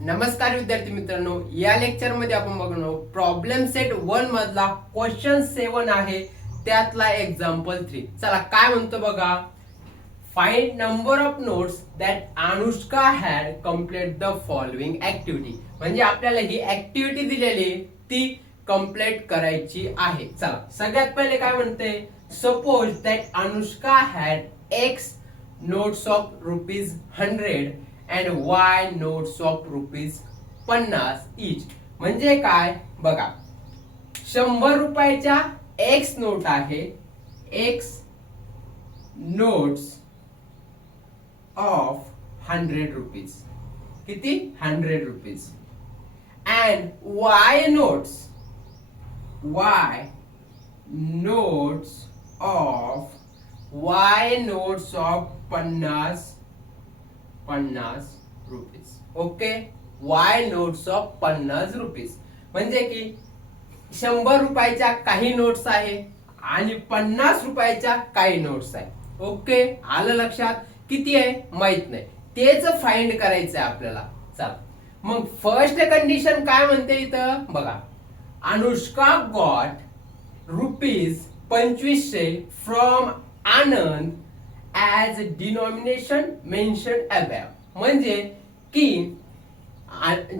नमस्कार विद्यार्थी मित्रांनो, या लेक्चर मध्ये आपण बघणार प्रॉब्लेम सेट 1 मधला क्वेश्चन 7 आहे, त्यातला एक्झाम्पल 3. चला काय म्हणतो बघा. Find number of notes that Anushka had complete the following activity. म्हणजे आपल्याला ही ऍक्टिव्हिटी दिलेली ती कंप्लीट करायची आहे. चला सगळ्यात पहिले काय म्हणते, suppose that Anushka had x notes of ₹100 and Y notes of ₹50 each. म्हणजे काय बघा, 100 रुपयाच्या X नोट आहे, X नोट्स ऑफ ₹100. किती? ₹100. and Y notes of ₹50. Okay, Y notes of ₹50. म्हणजे की 100 रुपयाच्या काही नोट्स आहे आणि 50 रुपयाच्या काही नोट्स आहे. ओके, आलं लक्षात? किती आहे माहित नाही, तेच फाइंड करायचं आहे आपल्याला. चला मग फर्स्ट कंडिशन काय म्हणते इथं बघा, Anushka got ₹2500 from Anand as denomination mention above. म्हणजे की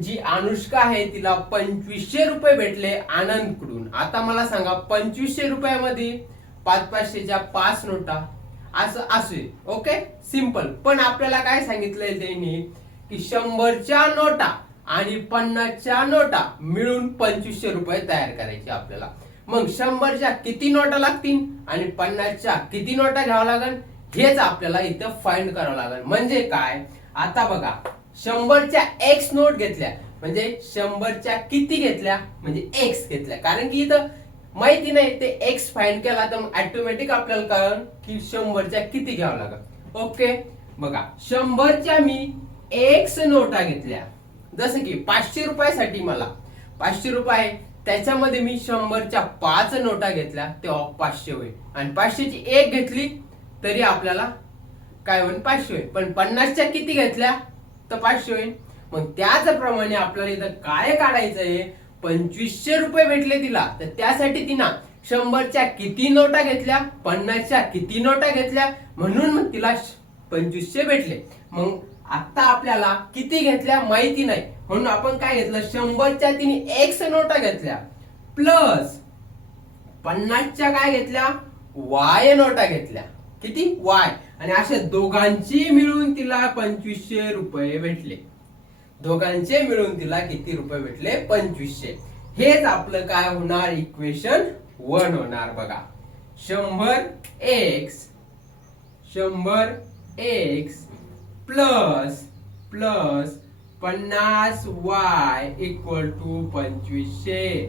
जी अनुष्का आहे तिला 2500 रुपये भेटले आनंद कडून. आता मला सांगा 2500 रुपयामध्ये 500च्या 5 नोटा असं असेल. Okay, simple. पण आपल्याला काय सांगितलंय त्यांनी की 100च्या नोटा आणि 50च्या नोटा मिळून 2500 रुपये तयार करायचे आपल्याला. मग 100च्या किती नोटा लागतील आणि 50च्या किती नोटा घ्यावं लागेल हेच आपल्याला इथं फाइंड करावं लागेल. म्हणजे काय, आता बघा 100च्या एक्स नोट घेतल्या म्हणजे 100च्या किती घेतल्या म्हणजे एक्स घेतल्या. कारण की इथं माहिती नाही, ते एक्स फाइंड केला तर ऑटोमॅटिक आपल्याला कळेल की 100च्या किती घ्यावं लागेल. ओके बघा, 100च्या मी एक्स नोटा घेतल्या. जसं की 500 रुपयासाठी मला 500 रुपये, त्याच्यामध्ये मी 100च्या 5 नोटा घेतल्या तेव्हा 500 होईल. आणि 500ची एक घेतली तरी आपल्याला काय होईल 500 होईल. पण 50च्या किती घेतल्या तर 500 होईल. मग त्याचप्रमाणे आपल्याला इथं काय काढायचंय, 2500 रुपये भेटले तिला, तर त्यासाठी तिनं 100च्या किती नोटा घेतल्या, 50च्या किती नोटा घेतल्या, म्हणून मग तिला 2500 भेटले. मग आता आपल्याला किती घेतल्या माहिती नाही, म्हणून आपण काय घेतलं, 100च्या तिने एक्स नोटा घेतल्या प्लस 50च्या काय घेतल्या वाय नोटा घेतल्या. किती? वाय. आणि अशा दोघांची मिळून तिला 2500 रुपये भेटले. दोघांचे मिळून तिला किती रुपये भेटले? 2500. हेच आपलं काय होणार, इक्वेशन 1 होणार. बघा, 100x plus 50y equal to 2500.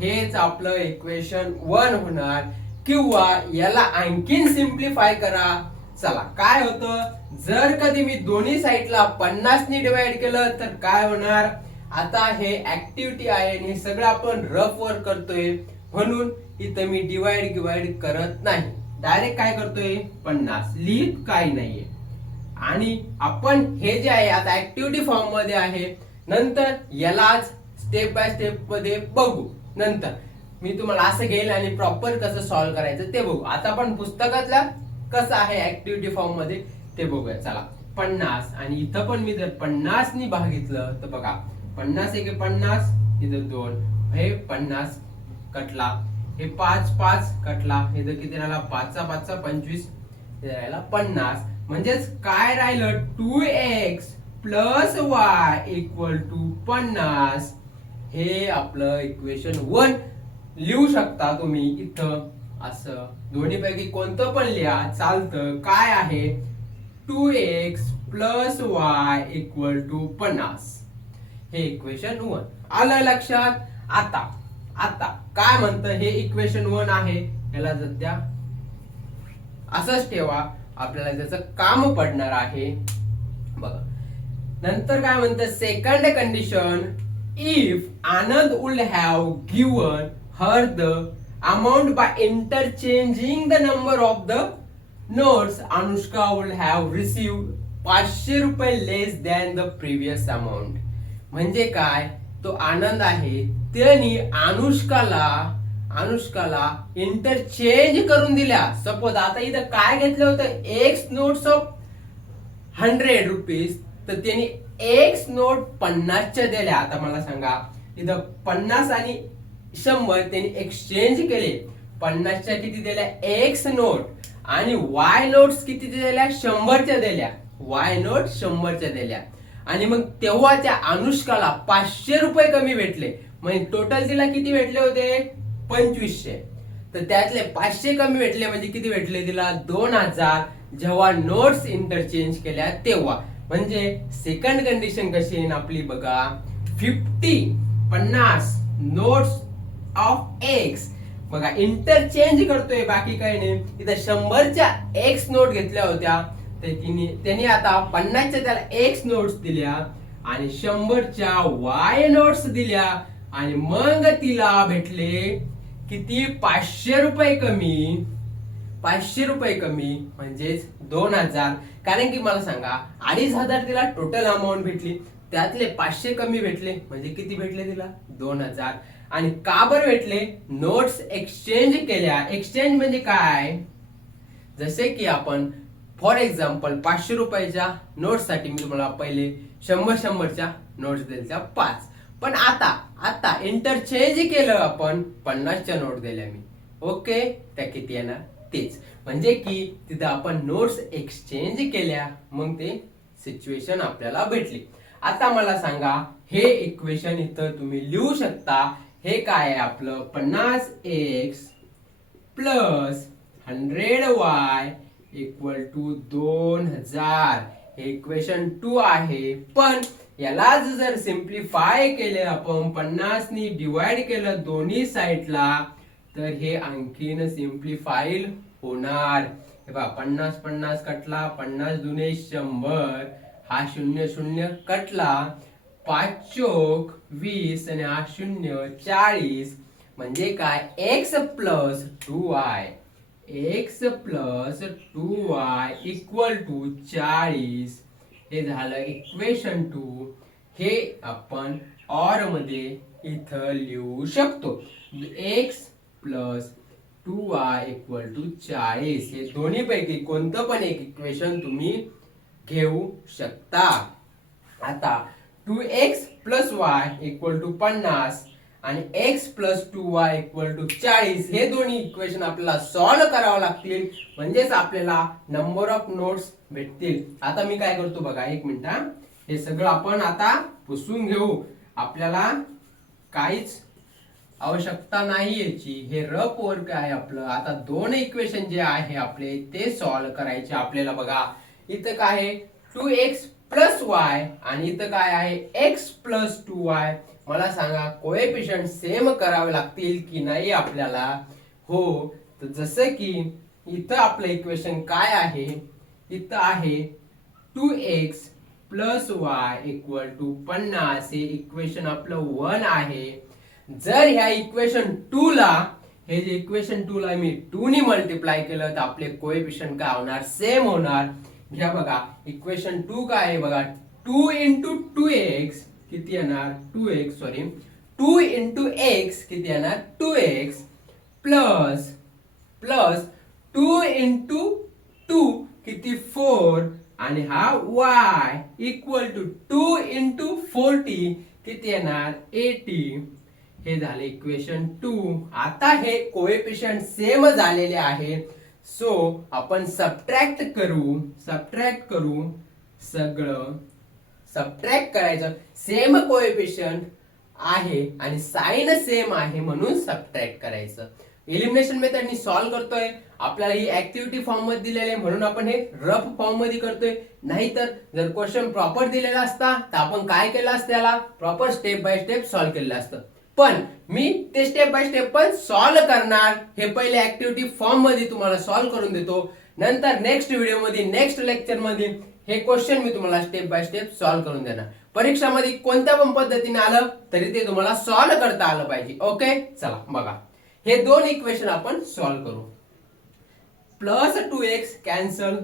हेच आपलं इक्वेशन 1 होणार. किंवा याला आणखीन सिम्प्लिफाय करा. चला काय होतं, जर कधी मी दोन्ही साइडला 50 ने डिवाइड केलं तर काय होणार. आता हे ऍक्टिव्हिटी आहे आणि हे सगळं आपण रफ वर्क करतोय, म्हणून इथं मी डिवाइड करत नाही, डायरेक्ट काय करतोय 50 लिहित काही नाहीये. आणि आपण हे जे आहे आता ऍक्टिव्हिटी फॉर्म मध्ये आहे, नंतर यालाच स्टेप बाय स्टेप मध्ये बघू. नंतर मी तुम्हाला असं घेईल आणि प्रॉपर कसं सॉल्व्ह करायचं ते बघू. आता आपण पुस्तकातल्या कसं आहे ऍक्टिव्हिटी फॉर्म मध्ये ते बघूया. चला 50 आणि इथं पण मी जर 50 नी भागितलं तर बघा 50 एक 50, इथं 2, हे 50 कटला, हे 5 कटला, हे किती राहिला 5 5 25, हे राहिला 50. म्हणजेच काय राहिलं 2x plus y equal to 50. हे आपलं इक्वेशन 1 लिहू शकता तुम्ही इथं. असं दोन्ही पैकी कोणतं पण लिहा चालतं. काय आहे 2x plus y equal to 50. हे इक्वेशन 1 आलं लक्षात. आता काय म्हणतं, हे इक्वेशन 1 आहे, याला सध्या असंच ठेवा, आपल्याला त्याचं काम पडणार आहे. बघा नंतर काय म्हणतं, second condition, if Anand would have given her the amount by interchanging the number of the notes, Anushka would have received 500 रुपये less than the previous amount. म्हणजे काय, तो आनंद आहे त्यांनी अनुष्काला इंटरचेंज करून दिल्या. सपोज आता इथं काय घेतलं होतं, एक्स नोट्स ऑफ 100 रुपीज, तर त्यांनी एक्स नोट 50च्या दिल्या. आता मला सांगा, इथं 50 आणि 100 त्यांनी एक्सचेंज केले. 50च्या किती दिल्या, एक्स नोट, आणि वाय नोट्स किती दिल्या, 100च्या दिल्या. वाय नोट 100च्या दिल्या. आणि मग तेव्हा त्या अनुष्काला 500 रुपये कमी भेटले. म्हणजे टोटल तिला किती भेटले होते, 2500. तर त्यातले 500 कमी भेटले म्हणजे किती भेटले तिला, 2000, जेव्हा नोट्स इंटरचेंज केल्या तेव्हा. म्हणजे सेकंड कंडिशन कशी येईल आपली बघा, 50 नोट्स ऑफ एक्स, बघा इंटरचेंज करतोय, बाकी काही नाही. इथं 100च्या एक्स नोट घेतल्या होत्या, तर त्यांनी आता 50च्या त्याला एक्स नोट्स दिल्या आणि 100च्या वाय नोट्स दिल्या, आणि मग तिला भेटले किती, 500 रुपये कमी. 500 रुपये कमी म्हणजेच 2000. कारण की मला सांगा, 2500 तिला टोटल अमाऊंट भेटली, त्यातले 500 कमी भेटले म्हणजे किती भेटले तिला, 2000. आणि का बरं भेटले, नोट्स एक्सचेंज केल्या. एक्सचेंज म्हणजे काय, जसे की आपण फॉर एक्झाम्पल 500 रुपयाच्या नोट्स साठी मी तुम्हाला पहिले 100च्या नोट्स दिल्या 5, पण आता इंटरचेंज केलं आपण, 50च्या नोट दिल्या मी. ओके, त्या किती येणार तेच. म्हणजे की तिथं आपण नोट्स एक्सचेंज केल्या, मग ते सिच्युएशन आपल्याला भेटली. आता मला सांगा, हे इक्वेशन इथं तुम्ही लिहू शकता. हे काय आहे आपलं, 50x plus 100y equal to 2000. हे इक्वेशन 2 आहे. पण याला जर सिम्प्लिफाय केले आपण, 50 नी डिवाइड केलं दोन्ही साइडला, तर हे आणखीन सिम्प्लिफाईल होणार. हे बघा, 50 कटला, 50 दुने 100, हा 0 कटला, 5 चोक 20 आणि हा 0 40. म्हणजे काय, x plus 2y, x plus 2y equal to 40. हे झालं इक्वेशन 2. हे आपण ऑर मध्ये इथं लिहू शकतो. x plus 2y equal to 40. हे दोन्ही पैकी कोणतं पण एक इक्वेशन तुम्ही घेऊ शकता. आता 2x plus y equal to 50 आणि x plus 2y equal to 40, हे दोन्ही इक्वेशन आपल्याला सॉल्व्ह करावं लागतील, म्हणजेच आपल्याला नंबर ऑफ नोट्स भेटतील. आता मी काय करतो बघा, एक मिनिट, हे सगळं आपण आता पुसून घेऊ. आपल्याला काहीच आवश्यकता नाही याची, हे रफ वर्क आहे आपलं. आता दोन इक्वेशन जे आहे आपले ते सॉल्व्ह करायचे आपल्याला. बघा, इथं काय आहे, 2x प्लस y, आणि इथं काय आहे, x प्लस 2y. मला सांगा, कोएफिशियंट सेम करावे लागतील की नाही आपल्याला. हो, तर जसं की इथं आपलं इक्वेशन काय आहे, इथं आहे 2x plus y equal to 50. हे इक्वेशन आपलं 1 आहे. जर ह्या इक्वेशन 2 ला, हे जे इक्वेशन 2 ला मी 2 नी मल्टिप्लाय केलं, तर आपले कोएफिशियंट काय होणार, सेम होणार. घ्या बघा, इक्वेशन 2 काय आहे बघा, 2 इंटू 2x किती येणार, 2x, सॉरी, 2 इंटू x किती येणार, 2x, प्लस 2 इंटू 2 किती, 4, आणि हा y इक्वल टू 2 इंटू 40 किती येणार, 80. हे झाले इक्वेशन 2. आता हे कोएफिशियंट सेम झालेले आहे, सो आपण सबट्रॅक्ट करू, सगळं सबट्रॅक्ट करायचं. सेम कोएफिशियंट आहे आणि साइन सेम आहे म्हणून सबट्रॅक्ट करायचं. एलिमिनेशन मेथडनी सॉल्व्ह करतोय. आपल्याला ही ऍक्टिव्हिटी फॉर्म मध्ये दिलेली आहे म्हणून आपण हे रफ फॉर्म मध्ये करतोय. नाहीतर जर क्वेश्चन प्रॉपर दिलेला असता तर आपण काय केलं असतं, त्याला proper step by step solve केलेलं असतं. पण मी ते स्टेप बाय स्टेप पण सॉल्व्ह करणार. हे पहिले ऍक्टिव्हिटी फॉर्म मध्ये तुम्हाला सॉल्व्ह करून देतो. नंतर नेक्स्ट व्हिडिओ मध्ये, नेक्स्ट लेक्चर मध्ये हे क्वेश्चन मी तुम्हाला स्टेप बाय स्टेप सॉल्व्ह करून देणार. परीक्षामध्ये कोणत्या पण पद्धतीने आलं तरी ते तुम्हाला सॉल्व्ह करता आलं पाहिजे. ओके, चला बघा, हे दोन इक्वेशन आपण सॉल्व्ह करू. Plus 2x cancel,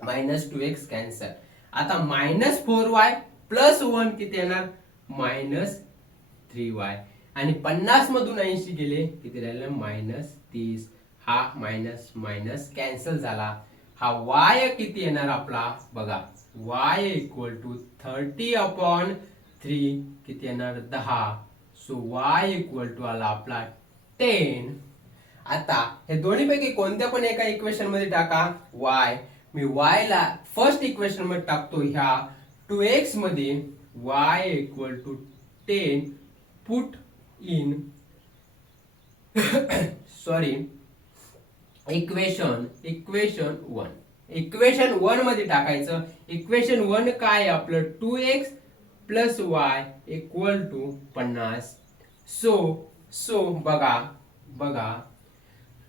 minus 2x cancel. आता मायनस 4y प्लस 1 किती येणार, -3y आणि 50 मधून 80 गेले किती राहिलं -30. हा मायनस मायनस कॅन्सल झाला. हा y किती येणार आपला बघा, y इक्वल टू 30/3 किती येणार 10. सो y इक्वल टू आला आपला 10. आता हे दोन्ही पैकी कोणत्या पण एका इक्वेशन मध्ये टाका y. मी y ला फर्स्ट इक्वेशन मध्ये टाकतो ह्या 2x मध्ये. y equal to 10 put in sorry equation 1. Equation 1 मध्ये टाकायचं. इक्वेशन 1 काय आपलं 2x plus y equal to 50. So बघा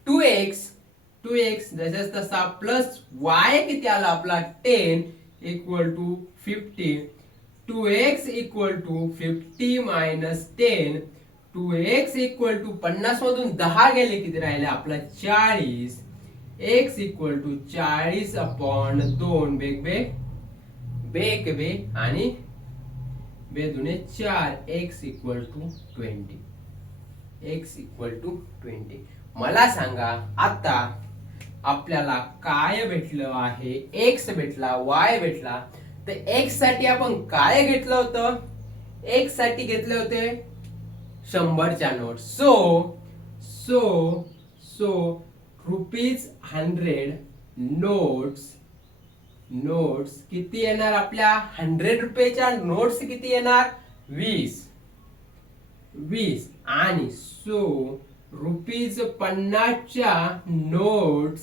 2x जसं तसा प्लस y किती आला आपला 10 equal to 50. 2x equal to 50 minus 10. 2x equal to 50 मधून 10 गेले किती राहिले आपला 40. x इक्वल टू 40/2 बे आणि बे दुने 4. x equal to 20. मला सांगा आता आपल्याला काय भेटलं आहे, x भेटला, y भेटला. तर x साठी आपण काय घेतलं होतं, x साठी घेतले होते 100च्या नोट. सो ₹100 नोट्स किती येणार आपल्या 100 रुपयाच्या नोट्स किती येणार 20 आणि सो ₹50च्या नोट्स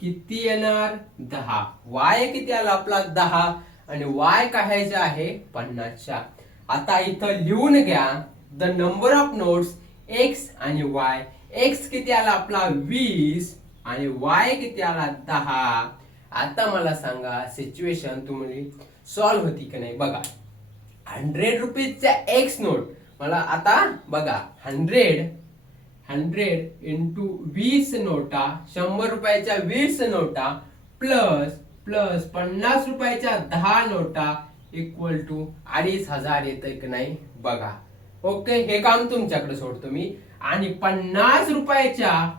किती येणार 10. y किती आला आपला 10 आणि y काढायचे आहे 50च्या. आता इथं लिहून घ्या the number of notes x आणि y. x किती आला आपला 20 आणि y किती आला 10. आता मला सांगा सिच्युएशन तुम्ही सॉल्व्ह होती की नाही बघा. 100 रुपीजच्या x नोट मला आता बघा 100 इंटू 20 नोटा, 100 रुपयाच्या 20 नोटा प्लस 50 रुपयाच्या 10 नोटा इक्वल टू 2500 येतंय की नाही बघा. ओके, हे काम तुमच्याकडे सोडतो मी. आणि 50 रुपयाच्या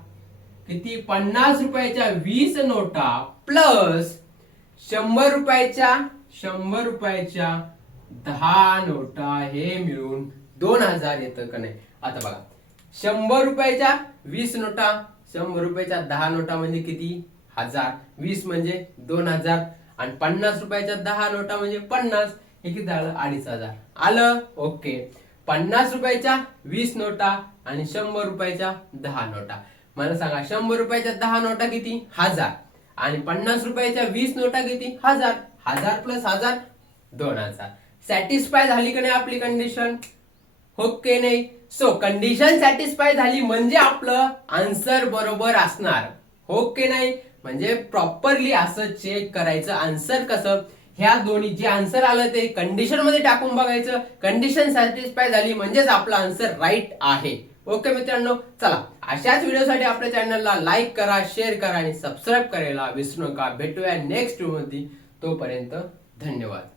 20 नोटा प्लस 100 रुपयाच्या 10 नोटा हे मिळून 2000 येतं का नाही. आता बघा 100 रुपयाच्या 20 नोटा, 100 रुपयाच्या 10 नोटा म्हणजे किती 1000. 20 म्हणजे 2000 आणि 50 रुपयाच्या 10 नोटा म्हणजे 50. हे किती झालं 2500 आलं. ओके, 50 रुपयाच्या 20 नोटा आणि 100 रुपयाच्या 10 नोटा. मला सांगा 100 रुपयाच्या 10 नोटा किती 1000 आणि 50 रुपयाच्या 20 नोटा किती 1000. 1000 प्लस 1000 2000. सॅटिस्फाय झाली का नाही आपली कंडिशन. ओके नाही. सो कंडिशन सॅटिस्फाय झाली म्हणजे आपलं आन्सर बरोबर असणार. ओके नाही. म्हणजे प्रॉपरली असं चेक करायचं आन्सर कसं. ह्या दोन्ही जे आन्सर आलं ते कंडिशन मध्ये टाकून बघायचं. कंडिशन सॅटिस्फाय झाली म्हणजेच आपला आन्सर राईट आहे. ओके मित्रांनो, चला अशाच व्हिडिओसाठी आपल्या चॅनलला लाईक करा, शेअर करा आणि सबस्क्राईब करायला विसरू नका. भेटूया नेक्स्ट व्हिडिओ मध्ये. तोपर्यंत धन्यवाद.